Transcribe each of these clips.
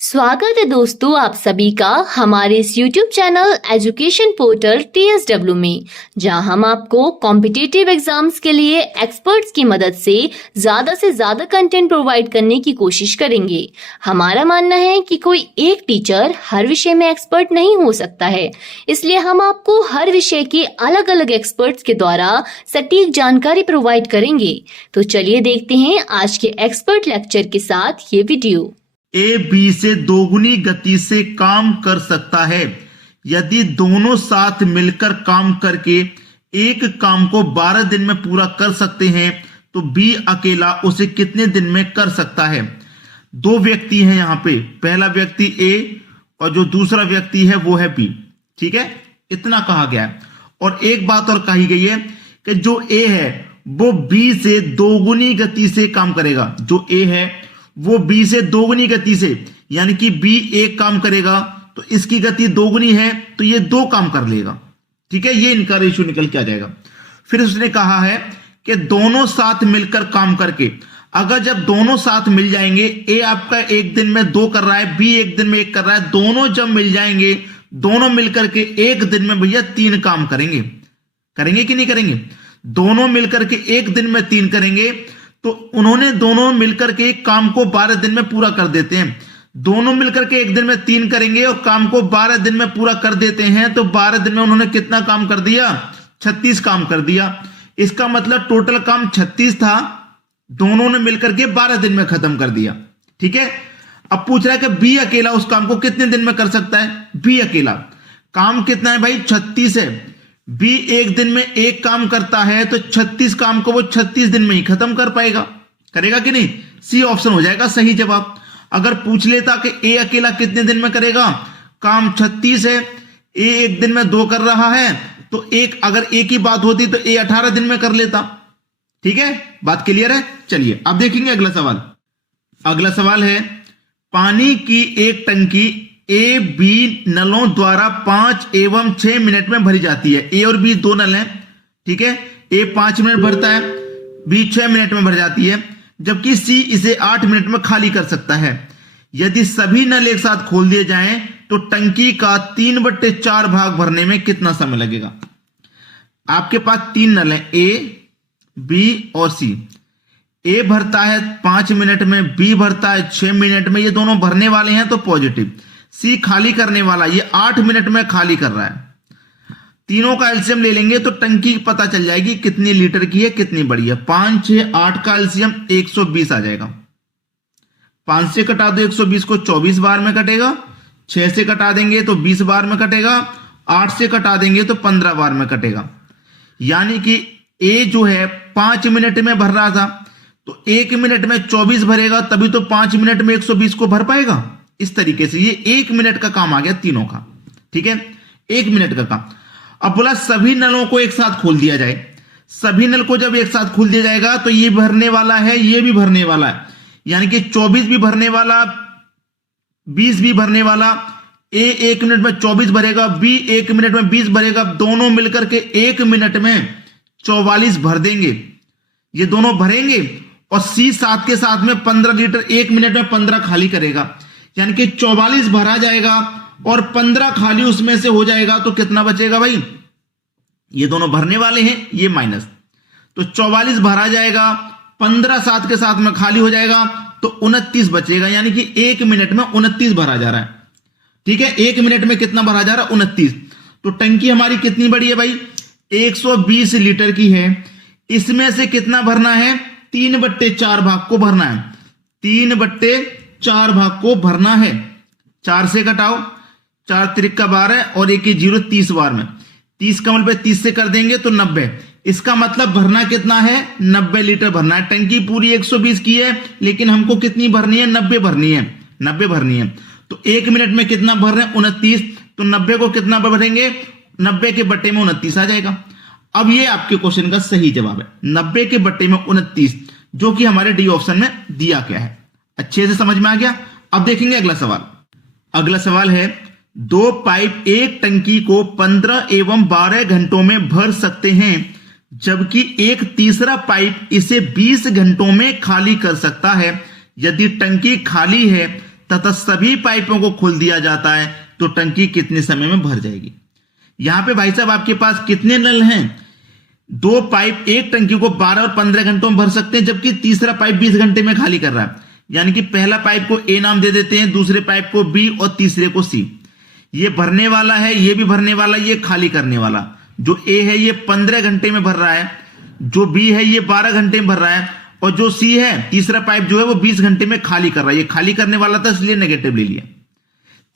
स्वागत है दोस्तों आप सभी का हमारे इस YouTube channel education portal TSW में, जहां हम आपको कॉम्पिटिटिव एग्जाम्स के लिए एक्सपर्ट्स की मदद से ज्यादा कंटेंट प्रोवाइड करने की कोशिश करेंगे। हमारा मानना है कि कोई एक टीचर हर विषय में एक्सपर्ट नहीं हो सकता है, इसलिए हम आपको हर विषय के अलग अलग एक्सपर्ट्स के द्वारा सटीक जानकारी प्रोवाइड करेंगे। तो चलिए देखते हैं आज के एक्सपर्ट लेक्चर के साथ ये वीडियो। ए बी से दोगुनी गति से काम कर सकता है। यदि दोनों साथ मिलकर काम करके एक काम को 12 दिन में पूरा कर सकते हैं तो बी अकेला उसे कितने दिन में कर सकता है। दो व्यक्ति हैं यहां पे, पहला व्यक्ति ए और जो दूसरा व्यक्ति है वो है बी। ठीक है, इतना कहा गया है। और एक बात और कही गई है कि जो ए है वो बी से दोगुनी गति से काम करेगा। जो ए है वो बी से दोगुनी गति से, यानी कि बी एक काम करेगा तो इसकी गति दोगुनी है तो ये दो काम कर लेगा। ठीक है, ये इनका रेशियो निकल के आ जाएगा। फिर उसने कहा है कि दोनों साथ मिलकर काम करके, अगर जब दोनों साथ मिल जाएंगे, ए आपका एक दिन में 2 कर रहा है, बी एक दिन में 1 कर रहा है, दोनों जब मिल जाएंगे, दोनों मिलकर के एक दिन में भैया 3 काम करेंगे। करेंगे कि नहीं करेंगे? दोनों मिलकर के एक दिन में 3 करेंगे तो उन्होंने दोनों मिलकर के एक काम को 12 दिन में पूरा कर देते हैं। दोनों मिलकर के एक दिन में 3 करेंगे और काम को 12 दिन में पूरा कर देते हैं तो 12 दिन में उन्होंने कितना काम कर दिया? 36 काम कर दिया। इसका मतलब टोटल काम 36 था, दोनों ने मिलकर के 12 दिन में खत्म कर दिया। ठीक है, अब पूछ रहा है कि बी अकेला उस काम को कितने दिन में कर सकता है। बी अकेला काम कितना है भाई? 36 है। बी एक दिन में एक काम करता है तो 36 काम को वो 36 दिन में ही खत्म कर पाएगा। करेगा कि नहीं? सी ऑप्शन हो जाएगा सही जवाब। अगर पूछ लेता कि ए अकेला कितने दिन में करेगा, काम 36 है, ए एक दिन में 2 कर रहा है तो एक, अगर ए की बात होती तो ए 18 दिन में कर लेता। ठीक है, बात क्लियर है? चलिए अब देखेंगे अगला सवाल। अगला सवाल है, पानी की एक टंकी ए बी नलों द्वारा 5 एवं 6 मिनट में भरी जाती है। ए और बी 2 नल हैं। ठीक है, ए 5 मिनट भरता है, बी 6 मिनट में भर जाती है, जबकि सी इसे 8 मिनट में खाली कर सकता है। यदि सभी नल एक साथ खोल दिए जाएं तो टंकी का 3/4 भाग भरने में कितना समय लगेगा। आपके पास 3 नल हैं, ए बी और सी। ए भरता है 5 मिनट में, बी भरता है 6 मिनट में, ये दोनों भरने वाले हैं तो पॉजिटिव। सी खाली करने वाला, ये 8 मिनट में खाली कर रहा है। तीनों का एलसीएम ले लेंगे तो टंकी पता चल जाएगी कितनी लीटर की है, कितनी बड़ी है। 5, 6, 8 का एलसीएम 120 आ जाएगा। 5 से कटा दो 120 को, 24 बार में कटेगा। 6 से कटा देंगे तो 20 बार में कटेगा। 8 से कटा देंगे तो 15 बार में कटेगा। यानी कि ए जो है 5 मिनट में भर रहा था तो 1 मिनट में 24 भरेगा, तभी तो 5 मिनट में 120 को भर पाएगा। इस तरीके से ये 1 मिनट का काम आ गया तीनों का। ठीक है, 1 मिनट का काम। अब बोला सभी नलों को एक साथ खोल दिया जाए। सभी नल को जब एक साथ खोल दिया जाएगा तो ये भरने वाला है, ये भी भरने वाला है, यानी कि 24 भी भरने वाला, 20 भी भरने वाला। ए 1 मिनट में 24 भरेगा, बी 1 मिनट में 20 भरेगा, दोनों मिलकर के 1 मिनट में 44 भर देंगे। ये दोनों भरेंगे और सी साथ के साथ में 15 लीटर 1 मिनट में 15 खाली करेगा, यानी कि 44 भरा जाएगा और 15 खाली उसमें से हो जाएगा तो कितना बचेगा भाई? ये दोनों भरने वाले हैं, ये माइनस, तो 44 भरा जाएगा, 15 साथ के साथ में खाली हो जाएगा तो 29 बचेगा, यानी कि 1 मिनट में 29 भरा जा रहा है। ठीक है, 1 मिनट में कितना भरा जा रहा है? 29। तो टंकी हमारी कितनी बड़ी है भाई? 120 लीटर की है। इसमें से कितना भरना है? 3/4 भाग को भरना है। 3/4 भाग को भरना है। 4 से घटाओ, 4 त्रिक 12 और 1 0 30 बार में, 30 कमल पे 30 से कर देंगे तो 90। इसका मतलब भरना कितना है? 90 लीटर भरना है। टंकी पूरी 120 की है लेकिन हमको कितनी भरनी है? 90 भरनी है। 90 भरनी है तो 1 मिनट में कितना भर रहे हैं? 29। तो 90 को कितना भरेंगे? 90 के बट्टे में 29 आ जाएगा। अब ये आपके क्वेश्चन का सही जवाब है, 90 के बट्टे में 29, जो कि हमारे डी ऑप्शन में दिया गया है। अच्छे से समझ में आ गया? अब देखेंगे अगला सवाल। अगला सवाल है, 2 पाइप एक टंकी को 15 एवं 12 घंटों में भर सकते हैं, जबकि एक तीसरा पाइप इसे 20 घंटों में खाली कर सकता है। यदि टंकी खाली है तथा सभी पाइपों को खोल दिया जाता है तो टंकी कितने समय में भर जाएगी। यहां पे भाई साहब आपके पास कितने नल हैं? 2 पाइप एक टंकी को 12 और 15 घंटों में भर सकते हैं, जबकि तीसरा पाइप 20 घंटे में खाली कर रहा है। यानी कि पहला पाइप को ए नाम दे देते हैं, दूसरे पाइप को बी और तीसरे को सी। ये भरने वाला है, ये भी भरने वाला, ये खाली करने वाला। जो ए है ये 15 घंटे में भर रहा है, जो बी है ये 12 घंटे में भर रहा है, और जो सी है तीसरा पाइप जो है वो 20 घंटे में खाली कर रहा है। ये खाली करने वाला था इसलिए नेगेटिव ले लिया।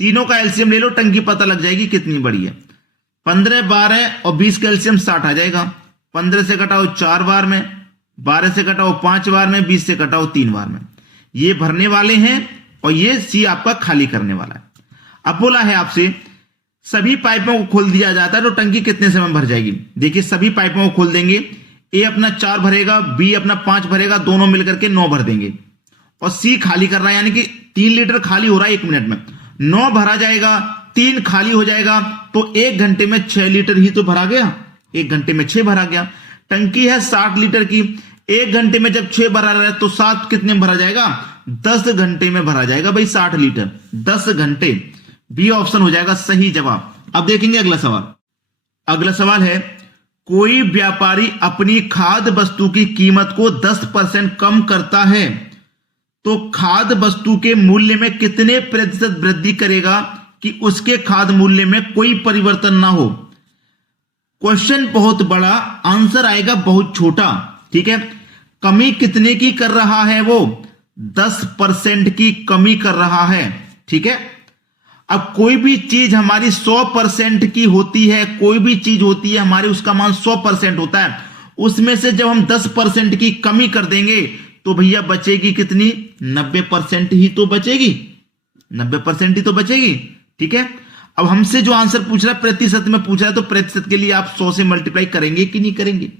तीनों का एलसीएम ले लो, टंकी पता लग जाएगी कितनी बड़ी है। 15, 12 और 20 का एलसीएम 60 आ जाएगा। 15 से घटाओ 4 बार में, 12 से घटाओ 5 बार में, 20 से घटाओ 3 बार में। ये भरने वाले हैं और ये सी आपका खाली करने वाला है। अब बोला है आपसे सभी पाइपों को खोल दिया जाता है तो टंकी कितने समय में भर जाएगी। देखिए सभी पाइपों को खोल देंगे, ए अपना 4 भरेगा, बी अपना 5 भरेगा, दोनों मिलकर के 9 भर देंगे, और सी खाली कर रहा है, यानी कि 3 लीटर खाली हो रहा है 1 मिनट में। 9 भरा जाएगा, 3 खाली हो जाएगा, तो 1 घंटे में 6 लीटर ही तो भरा गया। 1 घंटे में 6 भरा गया। टंकी है 60 लीटर की, 1 घंटे में जब 6 भरा रहा है तो 7 कितने में भरा जाएगा? 10 घंटे में भरा जाएगा भाई 60 लीटर, 10 घंटे। बी ऑप्शन हो जाएगा सही जवाब। अब देखेंगे अगला सवाल। अगला सवाल है कोई व्यापारी अपनी खाद्य वस्तु की कीमत को 10% कम करता है तो खाद्य वस्तु के मूल्य में कितने प्रतिशत वृद्धि करेगा कि उसके खाद्य मूल्य में कोई परिवर्तन ना हो। क्वेश्चन बहुत बड़ा, आंसर आएगा बहुत छोटा। ठीक है, कमी कितने की कर रहा है वो? 10% की कमी कर रहा है। ठीक है, अब कोई भी चीज हमारी 100% की होती है, कोई भी चीज होती है हमारी उसका मान 100% होता है, उसमें से जब हम 10% की कमी कर देंगे तो भैया बचेगी कितनी? 90% ही तो बचेगी, 90% ही तो बचेगी। ठीक है, अब हमसे जो आंसर पूछ रहा है प्रतिशत में पूछ रहा है, तो प्रतिशत के लिए आप 100 से मल्टीप्लाई करेंगे कि नहीं करेंगे?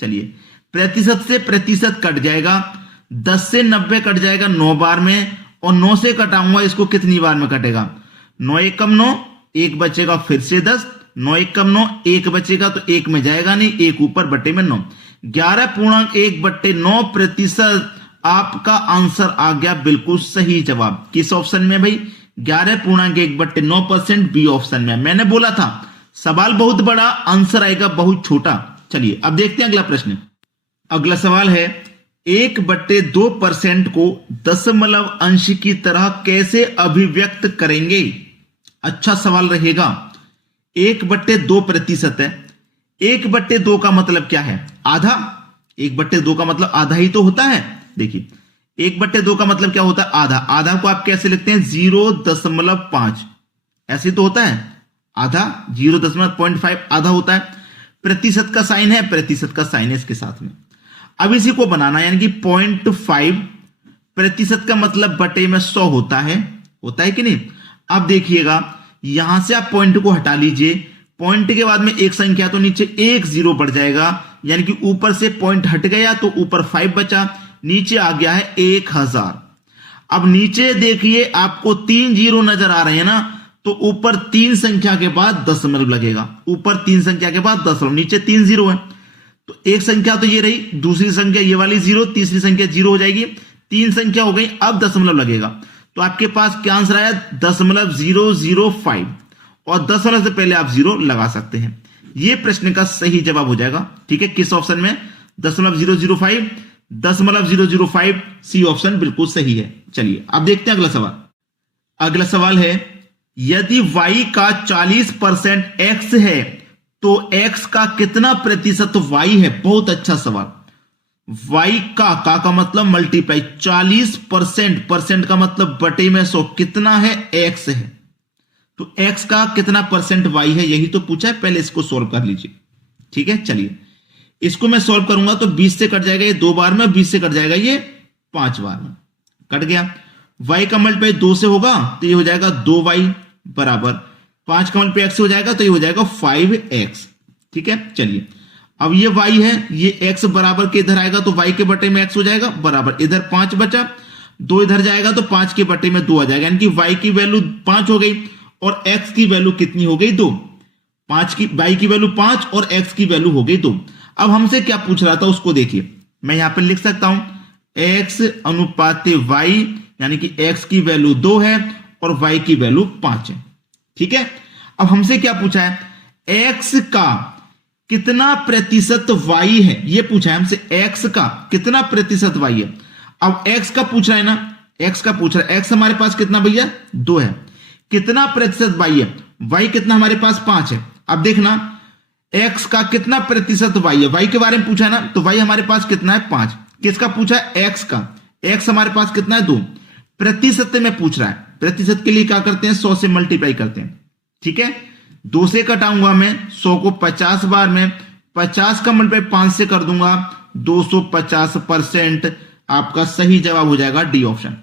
चलिए, प्रतिशत से प्रतिशत कट जाएगा, 10 से 90 कट जाएगा 9 बार में, और 9 से कटाऊंगा इसको कितनी बार में कटेगा? 9 एकम 9, 1 बचेगा फिर से 10, 9 एकम 9, 1 बचेगा तो 1 में जाएगा नहीं, 1 ऊपर बटे में 9, 11.1/9% आपका आंसर आ गया बिल्कुल सही जवाब। किस ऑप्शन में भाई? 11.1/9%, बी ऑप्शन में। मैंने बोला था सवाल बहुत बड़ा, आंसर आएगा बहुत छोटा। चलिए अब देखते हैं अगला प्रश्न। अगला सवाल है 1/2% को दशमलव अंश की तरह कैसे अभिव्यक्त करेंगे? अच्छा सवाल रहेगा। 1/2% है, 1/2 का मतलब क्या है? आधा। 1/2 का मतलब आधा ही तो होता है। देखिए 1/2 का मतलब क्या होता है? आधा। आधा को आप कैसे लिखते हैं? 0.5, ऐसे तो होता है आधा, 0.5 आधा होता है। प्रतिशत का साइन है, प्रतिशत का साइन है इसके साथ में। अब इसी को बनाना, यानी कि 0.5 प्रतिशत का मतलब बटे में 100 होता है कि नहीं? अब देखिएगा यहां से आप पॉइंट को हटा लीजिए, पॉइंट के बाद में एक संख्या तो नीचे 1 0 बढ़ जाएगा, यानी कि ऊपर से पॉइंट हट गया तो ऊपर 5 बचा, नीचे आ गया है 1000। अब नीचे देखिए आपको 3 0 नजर आ रहे हैं ना, तो ऊपर 3 संख्या के बाद दशमलव लगेगा, ऊपर 3 संख्या के बाद दशमलव, नीचे 3 0 है, तो एक संख्या तो ये रही, दूसरी संख्या ये वाली 0, तीसरी संख्या 0 हो जाएगी, 3 संख्या हो गई, अब दशमलव लगेगा। तो आपके पास क्या आंसर आया? 0.005, और दशमलव से पहले आप 0 लगा सकते हैं। ये प्रश्न का सही जवाब हो जाएगा। ठीक है, किस ऑप्शन में? 0.005, 0.005 सी ऑप्शन बिल्कुल सही है। चलिए अब देखते हैं अगला सवाल। अगला सवाल है यदि y का 40% x है तो x का कितना प्रतिशत y है? बहुत अच्छा सवाल। y का मतलब मल्टीप्लाई, 40%, परसेंट का मतलब बटे में 100, कितना है? x है, तो x का कितना परसेंट y है यही तो पूछा है। पहले इसको सोल्व कर लीजिए। ठीक है, चलिए इसको मैं सोल्व करूंगा तो 20 से कट जाएगा ये 2 बार में, 20 से कट जाएगा ये 5 बार में, कट गया। y का मल्टीप्लाई 2 से होगा तो ये हो जाएगा 2y बराबर 5 का मल्टीप्लाई x से हो जाएगा तो ये हो जाएगा 5x। ठीक है, चलिए अब ये y है, ये x बराबर के इधर आएगा तो y के बटे में x हो जाएगा बराबर, इधर 5 बचा, 2 इधर जाएगा तो 5 के बटे में 2 आ जाएगा, यानी कि y की वैल्यू 5 हो गई और x की वैल्यू कितनी हो गई? 2। y की वैल्यू 5 और x की वैल्यू हो गई 2। अब हमसे क्या पूछ रहा था उसको देखिए, मैं यहां पर लिख सकता हूं x अनुपात y यानी कि x की वैल्यू 2 है और y की वैल्यू 5 है। ठीक है, अब हमसे क्या पूछा है, x का कितना प्रतिशत y है, ये पूछा है हमसे, x का कितना प्रतिशत y है। अब x का पूछ रहा है ना, x का पूछ रहा है, x हमारे पास कितना भैया 2 है, कितना प्रतिशत y है, y कितना हमारे पास 5 है। अब देखना x का कितना प्रतिशत y है, y के बारे में पूछा है ना, तो y हमारे पास कितना है 5, किसका पूछा है x का, x हमारे पास कितना है 2, प्रतिशत में पूछ रहा है, प्रतिशत के लिए क्या करते हैं 100 से मल्टीप्लाई करते हैं। ठीक है, 2 से कटाऊंगा मैं 100 को 50 बार में, 50 का मल्टीप्लाई 5 से कर दूंगा 250%, आपका सही जवाब हो जाएगा डी ऑप्शन।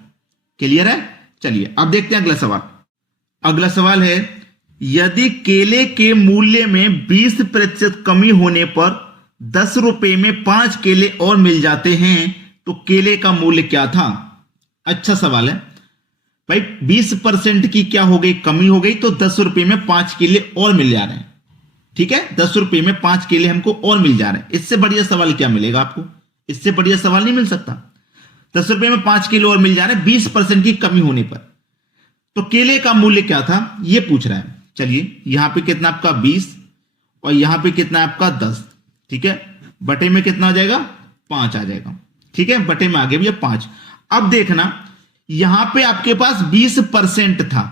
क्लियर है, चलिए अब देखते हैं अगला सवाल। अगला सवाल है, यदि केले के मूल्य में 20% कमी होने पर 10 रुपए में 5 केले और मिल जाते हैं तो केले का मूल्य क्या था। अच्छा सवाल है भाई, 20% की क्या हो गई, कमी हो गई, तो 10 रुपए में 5 केले और मिल जा रहे हैं। ठीक है, 10 रुपए में 5 केले हमको और मिल जा रहे हैं, इससे बढ़िया सवाल क्या मिलेगा आपको, इससे बढ़िया सवाल नहीं मिल सकता। 10 रुपए में 5 किलो और मिल जा रहे हैं 20% की कमी होने पर, तो केले का मूल्य क्या था ये पूछ रहा है। चलिए यहां पे कितना आपका 20 और यहां पे कितना आपका 10, ठीक है, बटे में कितना आ जाएगा 5 आ जाएगा। ठीक है, बटे में आ गया भैया 5। अब देखना यहां पे आपके पास 20% था,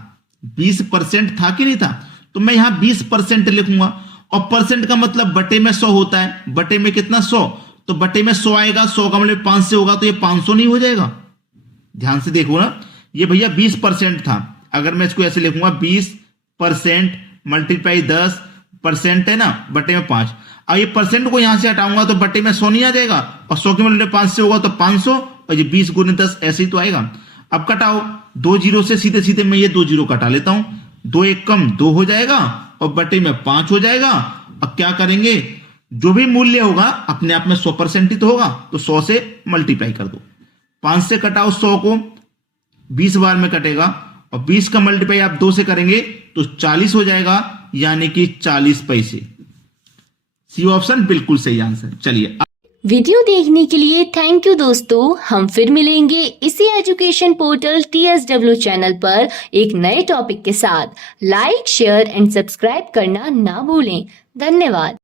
20% था कि नहीं था, तो मैं यहां 20% लिखूंगा, और परसेंट का मतलब बटे में 100 होता है, बटे में कितना 100, तो बटे में 100 आएगा, 100 का मतलब 5 से होगा तो ये 500 नहीं हो जाएगा। ध्यान से देखो ना, ये भैया 20% था, अगर मैं इसको ऐसे लिखूंगा 20% मल्टीप्लाई 10% है ना, बटे में 5। अब ये परसेंट को यहां से हटाऊंगा तो बटे में 100 नहीं आ जाएगा, और 100 के मल्टीप्लाई 5 से होगा तो 500, और ये 20 गुने 10 ऐसे ही तो आएगा। अब कटाओ 2 जीरो से, सीधे सीधे मैं ये 2 जीरो कटा लेता हूं, 2 एक कम 2 हो जाएगा और बटे में 5 हो जाएगा। अब क्या करेंगे, जो भी मूल्य होगा अपने आप में 100% ही तो होगा, तो 100 से मल्टीप्लाई कर दो, 5 से कटाओ 100 को, 20 बार में कटेगा, और 20 का मल्टीप्लाई आप 2 से करेंगे तो 40 हो जाएगा, यानी कि 40 पैसे। सी ऑप्शन बिल्कुल सही आंसर। चलिए वीडियो देखने के लिए थैंक यू दोस्तों, हम फिर मिलेंगे इसी एजुकेशन पोर्टल TSW चैनल पर एक नए टॉपिक के साथ। लाइक शेयर एंड सब्सक्राइब करना ना भूलें। धन्यवाद।